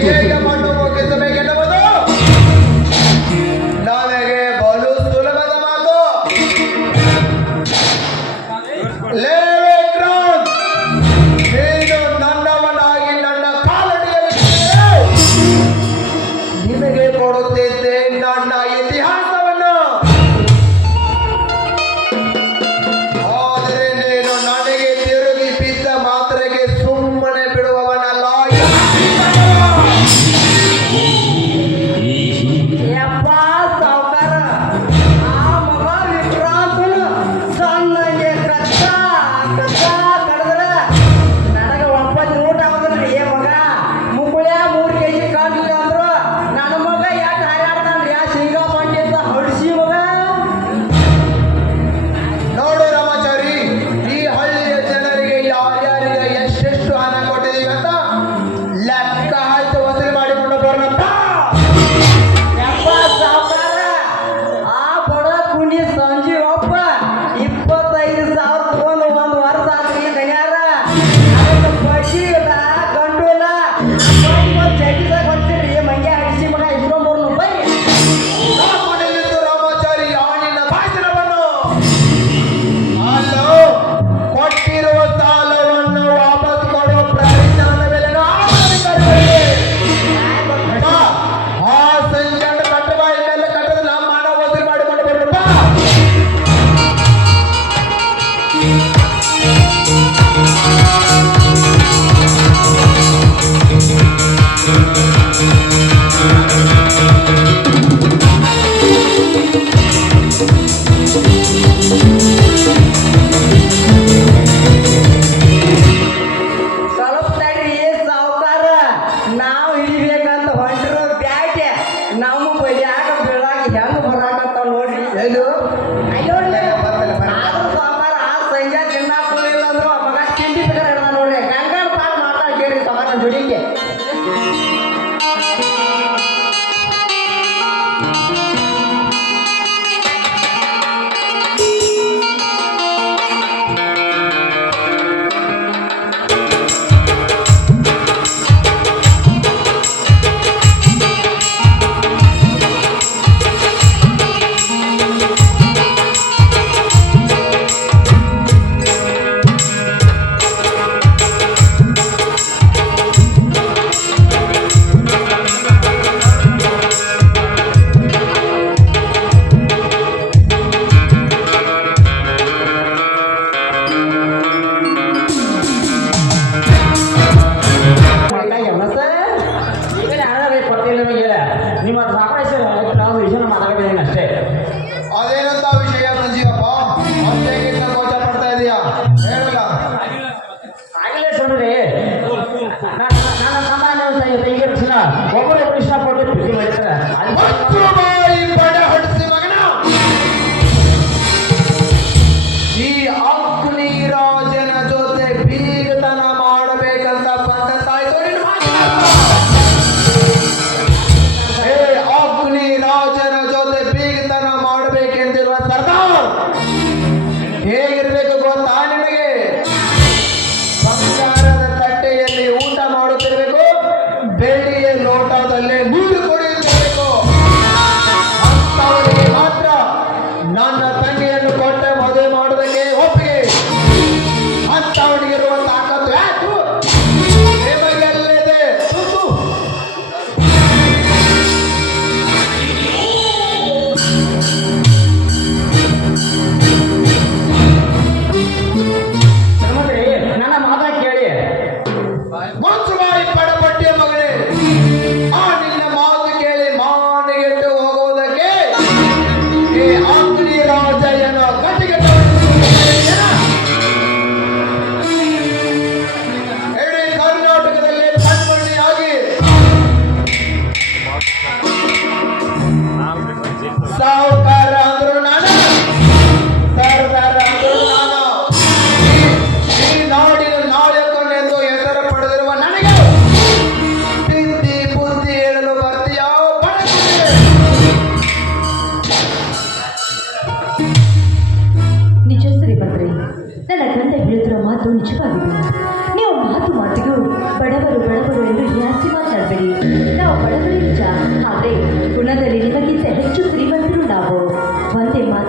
Thank you. ಈಗ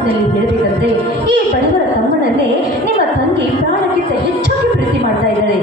ಮಾತಿನಲ್ಲಿ ಹೇಳಬೇಕಂದ್ರೆ ಈ ಬಡವರ ತಮ್ಮನನ್ನೇ ನಿಮ್ಮ ತಂಗಿ ಪ್ರಾಣಕ್ಕಿಂತ ಹೆಚ್ಚಾಗಿ ಪ್ರೀತಿ ಮಾಡ್ತಾ ಇದ್ದಾಳೆ.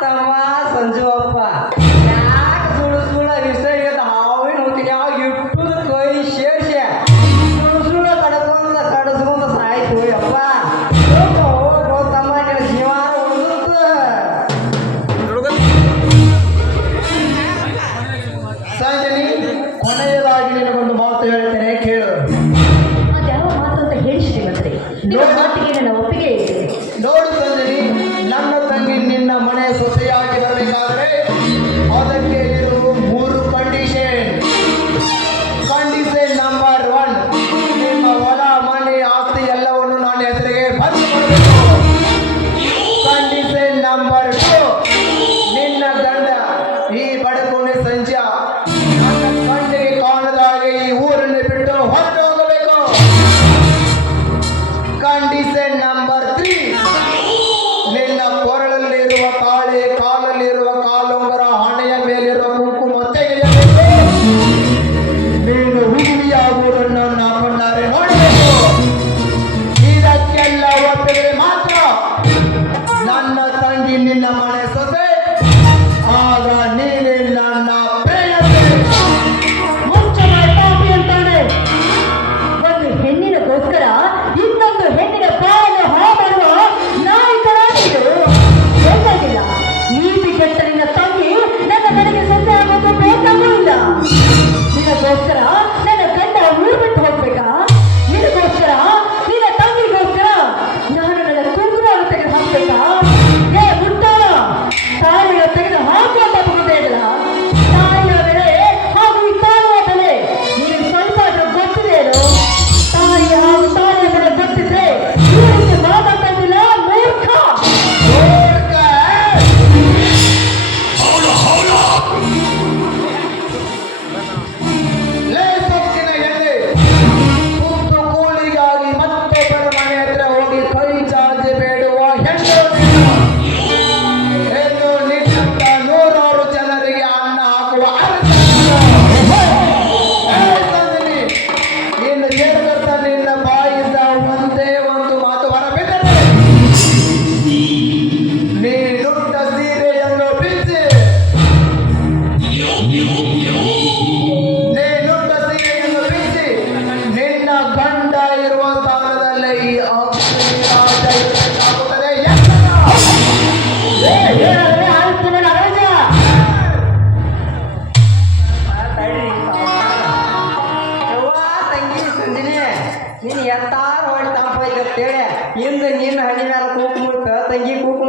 ತಮ್ಮ ಸಂಜು ಅಪ್ಪ. ಯಾಕೆ ಸುಳ್ಳು ಸುಳ್ಳು ವಿಷಯ ಹಾವಿನ ಹೊತ್ತಿಗೆ ಯಾವ ಇಟ್ಟು ಕೈ ಶೇರ್ ಎತ್ತಾರ ಹೊಡಿ ತಂಪ ಈಗ ಹೇಳಿ ಹಿಂದೆ ನಿನ್ನ ಹಣ್ಣಿನ ಕೂತ್ ಕೂಕ್ ತಂಗಿ ಕೂಕ್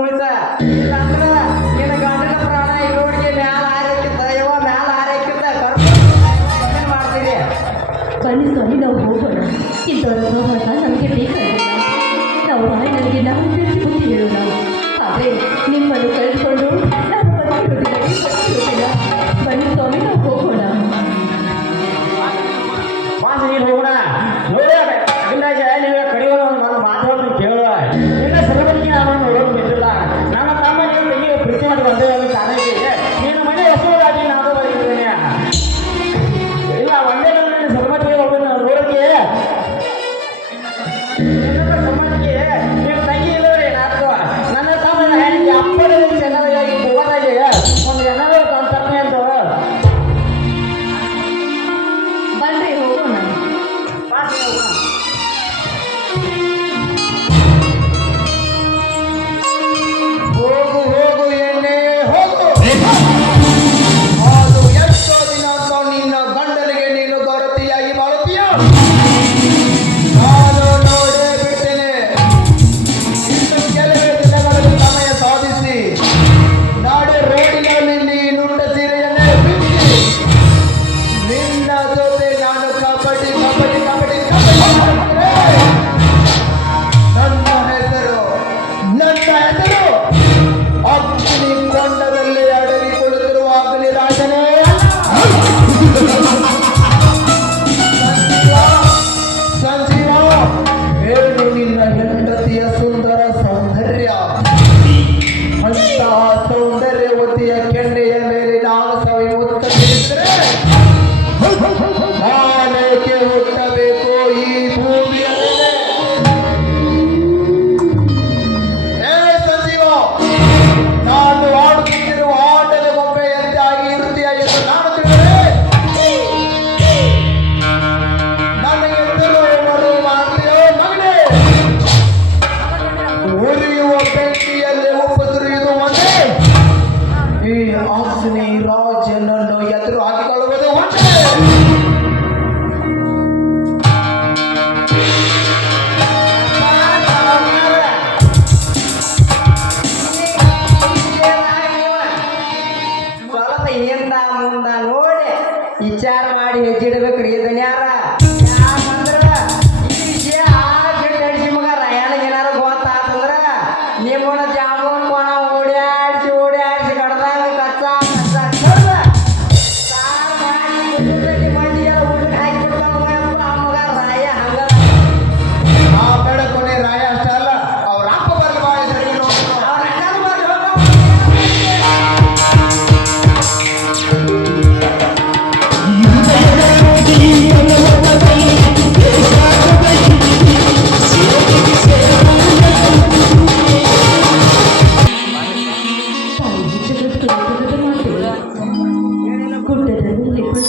নিয়ে মনে যে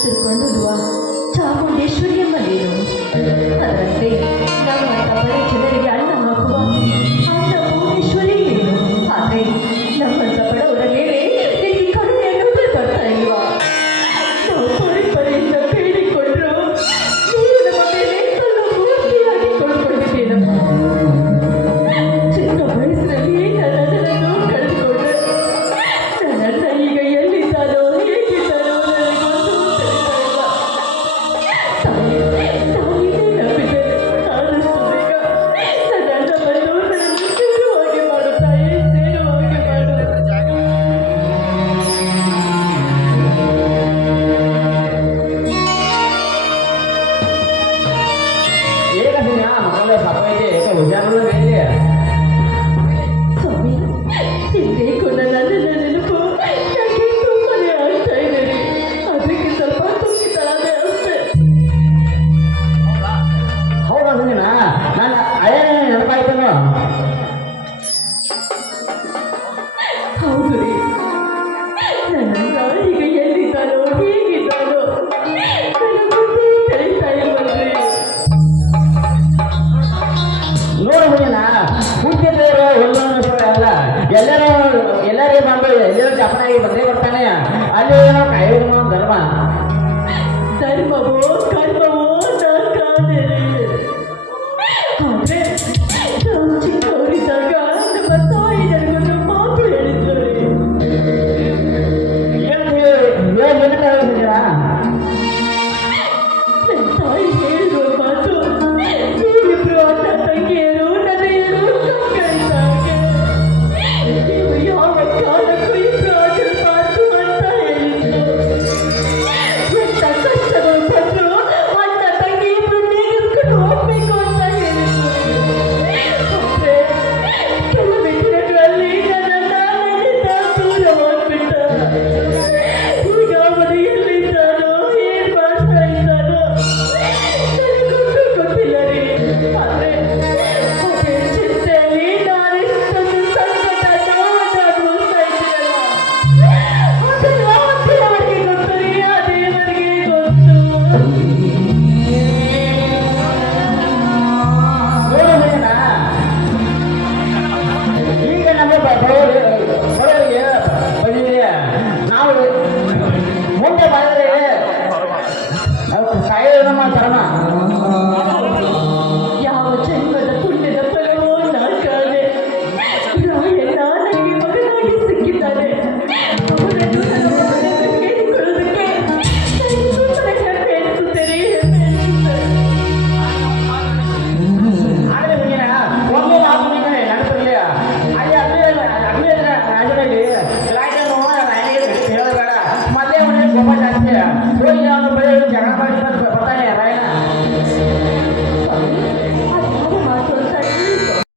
是馄饨